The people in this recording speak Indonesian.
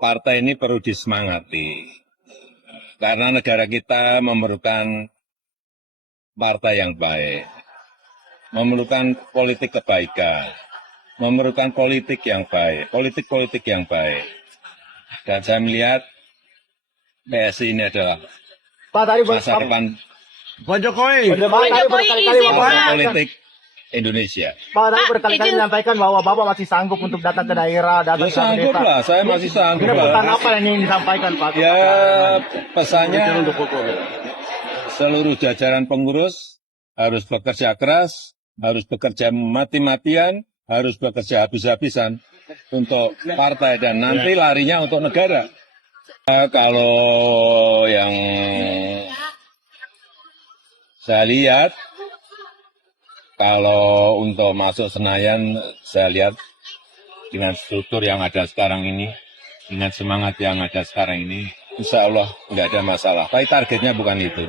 partai ini perlu disemangati. Karena negara kita memerlukan partai yang baik, memerlukan politik kebaikan, memerlukan politik yang baik, politik-politik yang baik. Dan saya melihat PSI ini adalah Pak tadi masa depan Pak Jokowi. politik Indonesia. Pak tadi berkali-kali menyampaikan bahwa Bapak masih sanggup untuk datang ke daerah, datang Ya sanggup lah, saya masih sanggup Ini pesan lah. apa yang ingin disampaikan Pak? Ya pesannya seluruh jajaran pengurus harus bekerja keras, harus bekerja mati-matian, harus bekerja habis-habisan untuk partai dan nanti larinya untuk negara. Kalau yang saya lihat, kalau untuk masuk Senayan, saya lihat dengan struktur yang ada sekarang ini, dengan semangat yang ada sekarang ini, insya Allah nggak ada masalah. Tapi targetnya bukan itu.